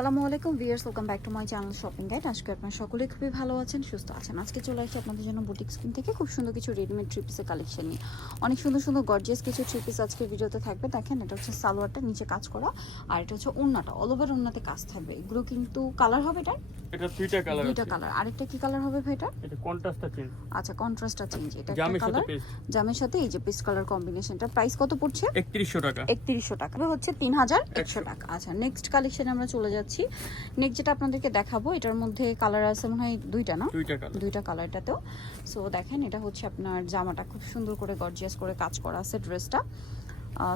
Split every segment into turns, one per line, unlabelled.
আসসালামু আলাইকুম viewers welcome back to my channel shopping guide. আজকে আপনার সকলে খুবই ভালো আছেন সুস্থ আছেন। আজকে চলে আসছি আপনাদের জন্য বুটিক স্কিন থেকে খুব সুন্দর কিছু রেডিমেড থ্রি পিসের কালেকশন নিয়ে। অনেক সুন্দর সুন্দর গর্জিয়াস কিছু থ্রি পিস আজকে ভিডিওতে থাকবে। দেখেন এটা হচ্ছে সালোয়ারটা নিচে কাজ করা আর এটা হচ্ছে ওন্নাটা অল ওভার ওন্নাতে কাজ থাকবে। এগুলো কিন্তু কালার হবে এটা
এটা দুইটা কালার
দুইটা কালার আরেকটা কি কালার হবে ভাই এটা
এটা কন্ট্রাস্টটা চেঞ্জ
আচ্ছা কন্ট্রাস্টটা চেঞ্জ এটা একটা কালার জামের সাথে এই যে কালার কম্বিনেশনটা প্রাইস কত পড়ছে?
3100 টাকা।
একত্রিশশো টাকা। হচ্ছে তিন হাজার একশো
একশো।
টাকা। আচ্ছা নেক্সট কালেকশনে আমরা চলে যাচ্ছি নেক্সট যেটা আপনাদেরকে দেখাবো এটার মধ্যে কালার আছে মনে হয় দুইটা না?
দুইটা কালার
দুইটা কালারটাতেও সো দেখেন এটা হচ্ছে আপনার জামাটা খুব সুন্দর করে গর্জিয়াস করে কাজ করা আছে ড্রেসটা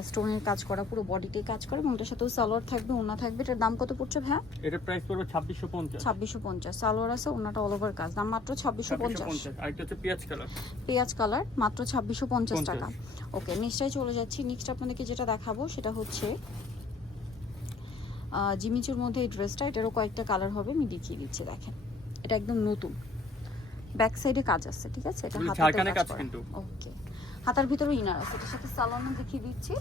স্টোনের কাজ করা পুরো বডিতে কাজ করা এবং এটার সাথেও সালোয়ার থাকবে ওনা থাকবে। এটার দাম কত পড়ছে ভাইয়া?
এটা প্রাইস পড়বে 2650
ছাব্বিশশো পঞ্চাশ। সালোয়ার আছে ওনাটা অল ওভার কাজ। দাম মাত্র ছাব্বিশশো পঞ্চাশ।
2650 আর এটা হচ্ছে পেঁয়াজ কালার
পেঁয়াজ কালার মাত্র ছাব্বিশশো পঞ্চাশ টাকা। ওকে নেক্সটাই চলে যাচ্ছি। নেক্সট আপনাদেরকে যেটা দেখাবো সেটা হচ্ছে জিমিচুর মধ্যে এই ড্রেসটা এটারও কয়েকটা কালার হবে আমি দেখিয়ে দিচ্ছি দেখেন। এটা একদম নতুন। ব্যাক সাইডে কাজ আছে ঠিক আছে? এটা
ঝাড়খানে
কাজ
কিন্তু।
ওকে হাতার ভিতরে ইনার আছে এটার সাথে সালোয়ার দেখিয়ে দিচ্ছি।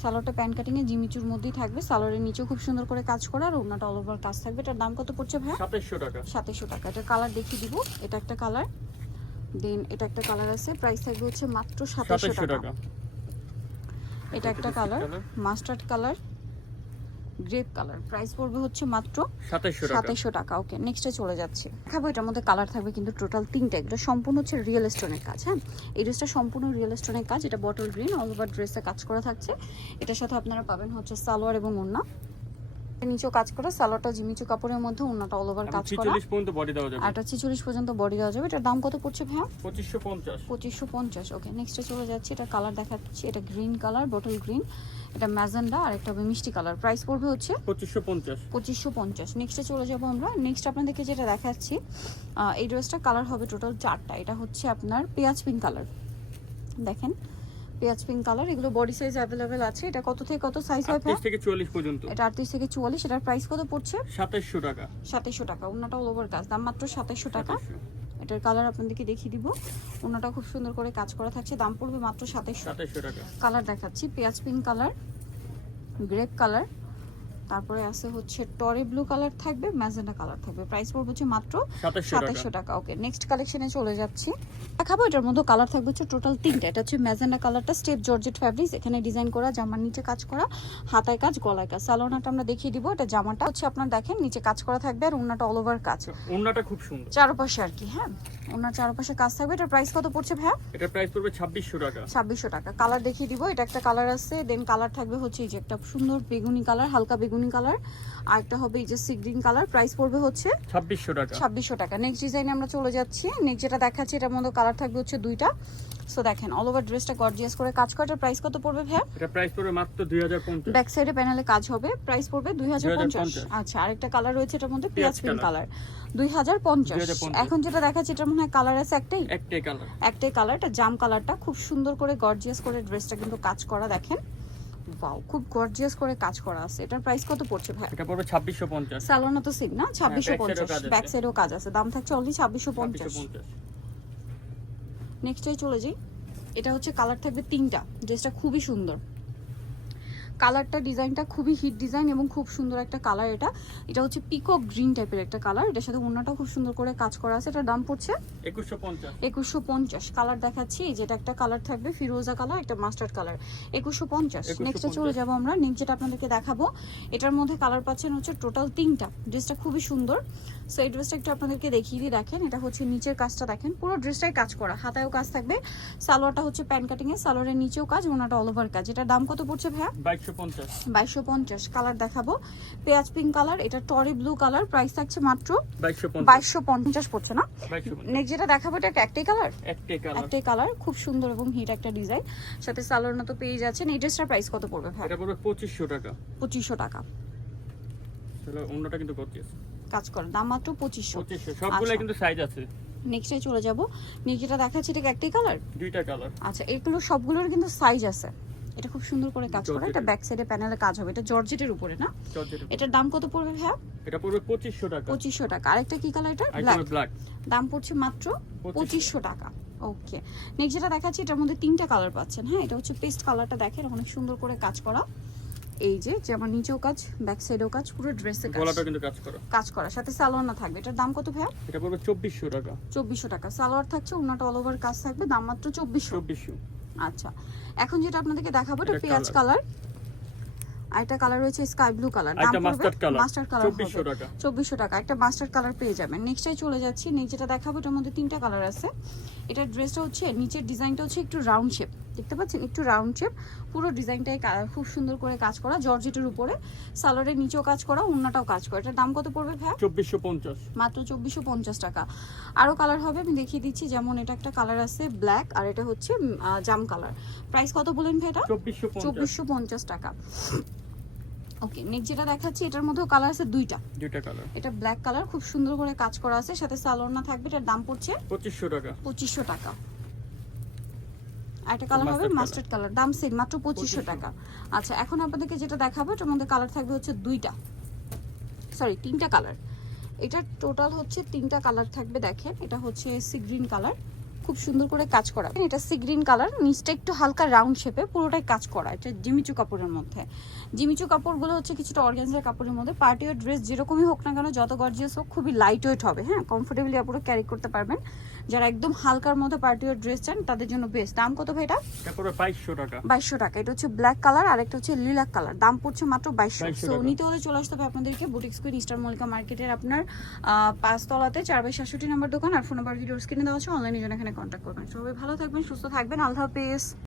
সালোয়ারটা প্যান্ট কাটিং এ জিমিচুর মধ্যেই থাকবে সালোয়ারের নিচেও খুব সুন্দর করে কাজ করা আর ওনাটা অল ওভার কাজ থাকবে। এটার দাম কত পড়ছে ভাই
2700 টাকা।
সাতাশশো টাকা। এটা কালার দেখিয়ে দিব এটা একটা কালার দেন এটা একটা কালার আছে প্রাইস থাকবে হচ্ছে মাত্র সাতাশশো
2700
টাকা।
টাকা।
এটা একটা colour mustard colour grape colour price পড়বে হচ্ছে মাত্র
2700 টাকা।
ওকে নেক্সটে চলে যাচ্ছে। দেখাবো এটার মধ্যে কালার থাকবে কিন্তু টোটাল তিনটা। এটা সম্পূর্ণ হচ্ছে রিয়েল স্টোনের কাজ হ্যাঁ? এই ড্রেসটা সম্পূর্ণ রিয়েল স্টোনের কাজ। এটা বটল গ্রিন অল ওভার ড্রেসে কাজ করা থাকছে। এটার সাথে আপনারা পাবেন হচ্ছে সালোয়ার এবং ওড়না। নিচেও কাজ করা সালোয়ারটা জিমিচু কাপড়ের মধ্যে ওড়নাটা অল ওভার কাজ করা।
46 পর্যন্ত বডি দেওয়া যাবে।
এটা ছিচল্লিশ পর্যন্ত বডি দেওয়া যাবে। এটার দাম কত পড়ছে ভাইয়া?
2550
পঁচিশশো পঞ্চাশ ওকে নেক্সটে চলে যাচ্ছে। এটা কালার দেখাচ্ছি এটা গ্রিন কালার বটল গ্রিন এটা ম্যাজেন্ডা আর একটা হবে মিষ্টি কালার প্রাইস পড়বে হচ্ছে
2550
পঁচিশশো পঞ্চাশ। নেক্সটে চলে যাব আমরা। নেক্সট আপনাদেরকে যেটা দেখাচ্ছি এই ড্রেসটা কালার হবে টোটাল চারটা। এটা হচ্ছে আপনার পেঁয়াজ পিঙ্ক কালার দেখেন পেঁয়াজ পিঙ্ক কালার এগুলো বডি সাইজ অ্যাভেলেবেল আছে। এটা কত থেকে কত সাইজ হয়?
38 থেকে 44 পর্যন্ত।
এটা আটত্রিশ থেকে চুয়াল্লিশ এটার প্রাইস কত পড়ছে?
2700 টাকা।
সাতাইশশো টাকা অন্যটা অল ওভার কাজ। দাম মাত্র সাতাইশশো টাকা। এটার কালার আপনাদেরকে দেখিয়ে দিব। ওনাটা খুব সুন্দর করে কাজ করা থাকছে। দাম পড়বে মাত্র সাতাইশশো।
2700 টাকা।
কালার দেখাচ্ছি পেঁয়াজ পিঙ্ক কালার গ্রেপ কালার তারপরে আছে হচ্ছে টরে ব্লু কালার থাকবে ম্যাজেন্ডা কালার থাকবে। প্রাইস পড়বে হচ্ছে মাত্র
2700 টাকা।
ওকে নেক্সট কালেকশনে চলে যাচ্ছি। দেখাবো এটার মধ্যে কালার থাকবে হচ্ছে টোটাল তিনটা। এটা হচ্ছে ম্যাজেন্ডা কালারটা স্টেপ জর্জেট ফ্যাব্রিক্স এখানে ডিজাইন করা জামার নিচে কাজ করা হাতায় কাজ গলায় কাজ। সালোনাটা আমরা দেখিয়ে দিব এটা জামাটা হচ্ছে আপনার দেখেন নিচে কাজ করা থাকবে আর ওনাটা অল ওভার কাজ।
ওন্নাটা খুব সুন্দর।
চারপাশে আর কি হ্যাঁ? ওনার চারপাশে কাজ থাকবে। এটার প্রাইস কত পড়ছে ভাই
এটা প্রাইস পড়বে 2600 টাকা।
ছাব্বিশশো টাকা। কালার দেখিয়ে দিব এটা একটা কালার আছে দেন কালার থাকবে হচ্ছে এই যে একটা সুন্দর বেগুনি কালার হালকা বেগুনি কালার আর একটা হবে এই যে সি গ্রিন কালার প্রাইস পড়বে হচ্ছে
2600 টাকা।
ছাব্বিশশো টাকা। নেক্সট ডিজাইনে আমরা চলে যাচ্ছি। নেক্সট যেটা দেখাচ্ছি এটার মধ্যে কালার থাকবে হচ্ছে দুইটা। সো দেখেন অল ওভার ড্রেসটা গর্জিয়াস করে কাজ করাটার প্রাইস কত পড়বে ভাইয়া?
এটা প্রাইস পড়বে মাত্র 2050
ব্যাক সাইডে প্যানেলে কাজ হবে প্রাইস পড়বে দুই হাজার পঞ্চাশ।
2050
আচ্ছা আরেকটা কালার রয়েছে এটার মধ্যে পেঁয়াজ পিঙ্ক কালার দুই হাজার পঞ্চাশ।
2050
এখন যেটা দেখাচ্ছি এটার মনে হয় কালার আছে একটাই?
একটাই কালার
একটাই কালার এটা জাম কালারটা খুব সুন্দর করে গর্জিয়াস করে ড্রেসটা কিন্তু কাজ করা দেখেন। ওয়াও খুব গর্জিয়াস করে কাজ করা আছে। এটার প্রাইস কত পড়ছে ভাই?
এটা পড়বে 2650
সালোনা তো সিম না? ছাব্বিশশো
back side-এও
পঞ্চাশ।
কাজ আছে।
ব্যাক সাইডেও কাজ আছে। দাম থাকছে অনলি ছাব্বিশশো পঞ্চাশ।
2650
নেক্সট চলে যাই। এটা হচ্ছে কালার থাকবে তিনটা। ড্রেসটা খুবই সুন্দর। কালারটা ডিজাইনটা খুবই হিট ডিজাইন এবং খুব সুন্দর একটা কালার এটা। এটা হচ্ছে পিকক গ্রিন টাইপের একটা কালার। এটার সাথে অন্যটাও খুব সুন্দর করে কাজ করা আছে। এটার দাম পড়ছে
2150
একুশশো পঞ্চাশ। কালার দেখাচ্ছি। যেটা একটা কালার থাকবে ফিরোজা কালার একটা মাস্টার্ড কালার। একুশশো পঞ্চাশ।
2150
নেক্সটে চলে যাব আমরা। নেক্সট যেটা আপনাদেরকে দেখাবো। এটার মধ্যে কালার পাচ্ছেন হচ্ছে টোটাল তিনটা। ড্রেসটা খুবই সুন্দর। সো এই ড্রেসটা একটু আপনাদেরকে দেখিয়ে দিই দেখেন। এটা হচ্ছে নিচের কাজটা দেখেন। পুরো ড্রেসটাই কাজ করা। হাতায়ও কাজ থাকবে। সালোয়ারটা হচ্ছে প্যান্ট কাটিং এ সালোয়ারের নিচেও কাজ ওনাটা অল ওভার কাজ। এটার দাম কত পড়ছে ভাইয়া?
2250
বাইশশো পঞ্চাশ কালার দেখাবো। পেঁয়াজ পিঙ্ক কালার এটা টরি ব্লু কালার প্রাইস থাকছে মাত্র
2250
বাইশশো পঞ্চাশ পড়ছে না? নেক্সট যেটা দেখাবো এটা একটা একটাই কালার?
একটাই কালার।
একটাই কালার খুব সুন্দর এবং হিট একটা ডিজাইন। সাথে সালোয়ার মতো পেয়ে যাচ্ছেন এই ড্রেসটার প্রাইস কত পড়বে ভাই?
এটা পড়বে 2500 টাকা।
পঁচিশশো টাকা।
তাহলে অন্যটা কিন্তু গর্জিয়াস
কাজ করে দাম মাত্র পঁচিশশো।
2500 সবগুলাই। কিন্তু সাইজ আছে।
নেক্সটে চলে যাব। নেক্সট যেটা দেখাচ্ছি এটা একটাই কালার?
দুইটা কালার।
আচ্ছা এগুলো সবগুলোর কিন্তু সাইজ আছে। এটা খুব সুন্দর করে কাজ করা এটা ব্যাক সাইডে প্যানেলে কাজ হবে। এটা জর্জেটের উপরে না? এটার দাম কত পড়বে ভাইয়া?
এটা পড়বে 2500 টাকা।
পঁচিশশো টাকা। আরেকটা কি কালার এটা ব্ল্যাক দাম পড়ছে মাত্র পঁচিশশো। টাকা। ওকে নেক্সট যেটা দেখাচ্ছি এটার মধ্যে তিনটা কালার পাচ্ছেন হ্যাঁ? এটা হচ্ছে পেস্ট কালারটা দেখেন অনেক সুন্দর করে কাজ করা। এই যে যেমন নিচেও কাজ ব্যাক সাইডেও কাজ পুরো ড্রেসে কাজ।
গলাটা কিন্তু কাজ করা।
কাজ করা সাথে সালোয়ার না থাকবে। এটার দাম কত ভাইয়া?
এটা পড়বে চব্বিশশো টাকা।
চব্বিশশো টাকা। সালোয়ার থাকছে ওনাটা অল ওভার কাজ থাকবে দাম মাত্র চব্বিশশো।
চব্বিশশো।
আচ্ছা। এখন যেটা আপনাদেরকে দেখাবো এটা পেঁয়াজ কালার আর একটা কালার রয়েছে স্কাই ব্লু কালার দাম পড়বে
মাস্টার্ড কালার
মাস্টার্ড কালার
চব্বিশশো টাকা।
চব্বিশশো টাকা। একটা মাস্টার্ড কালার পেয়ে যাবেন। নেক্সটাই চলে যাচ্ছি। নেক্সট যেটা দেখাবো এটার মধ্যে তিনটা কালার আছে। এটার ড্রেসটা হচ্ছে নিচের ডিজাইনটা হচ্ছে একটু রাউন্ড শেপ দেখতে পাচ্ছেন একটু রাউন্ড শেপ পুরো ডিজাইনটাই খুব সুন্দর করে কাজ করা জর্জেটের উপরে সালোয়ারের নিচেও কাজ করা অন্যটাও কাজ করা। এটার দাম কত পড়বে ভাই
চব্বিশশো পঞ্চাশ।
মাত্র চব্বিশশো পঞ্চাশ টাকা। আরও কালার হবে আমি দেখিয়ে দিচ্ছি যেমন এটা একটা কালার আছে ব্ল্যাক আর এটা হচ্ছে জাম কালার প্রাইস কত বলেন ভাই এটা?
চব্বিশশো পঞ্চাশ।
টাকা। ওকে নেক্সট যেটা দেখাচ্ছি এটার মধ্যেও কালার আছে দুইটা।
দুইটা কালার
এটা ব্ল্যাক কালার খুব সুন্দর করে কাজ করা আছে সাথে সালোয়ার না থাকবে এটার দাম পড়ছে
পঁচিশশো টাকা।
পঁচিশশো টাকা। একটা কালার হবে মাস্টার্ড কালার দাম সেম মাত্র পঁচিশশো
2500
টাকা। আচ্ছা এখন আপনাদেরকে যেটা দেখাবো এটার মধ্যে কালার থাকবে হচ্ছে দুইটা। সরি তিনটা কালার এটা টোটাল হচ্ছে তিনটা কালার থাকবে দেখেন। এটা হচ্ছে সি গ্রিন কালার খুব সুন্দর করে কাজ করা। এটা সি গ্রিন কালার নিচটা একটু হালকা রাউন্ড শেপে পুরোটাই কাজ করা। এটা জিমিচু কাপড়ের মধ্যে। জিমিচু কাপড়গুলো হচ্ছে কিছুটা অর্গানজার কাপড়ের মধ্যে। পার্টি ওয়ার ড্রেস যেরকমই হোক না কেন যত গর্জিয়াস হোক খুবই লাইট ওয়েট হবে হ্যাঁ? কমফোর্টেবলি আপনারা ক্যারি করতে পারবেন। যারা একদম হালকার মতো পার্টি ওয়ার ড্রেস চান তাদের জন্য বেস্ট দাম কত ভাই এটা?
বাইশশো টাকা।
বাইশশো টাকা। এটা হচ্ছে ব্ল্যাক কালার আর একটা হচ্ছে লিলাক কালার দাম পড়ছে মাত্র বাইশশো। সো নিতে হলে চলে আসতে হবে আপনাদেরকে বুটিক স্কুইন ইস্টার মল্লিকা মার্কেটের আপনার পাঁচতলাতে চার বাই সাতষট্টি নাম্বার দোকান আর ফোন নাম্বার ভিডিও স্ক্রিনে দেওয়া আছে অনলাইনে জন্য এখানে কন্ট্যাক্ট করবেন। সবাই ভালো থাকবেন সুস্থ থাকবেন। আল্লাহ হাফেজ।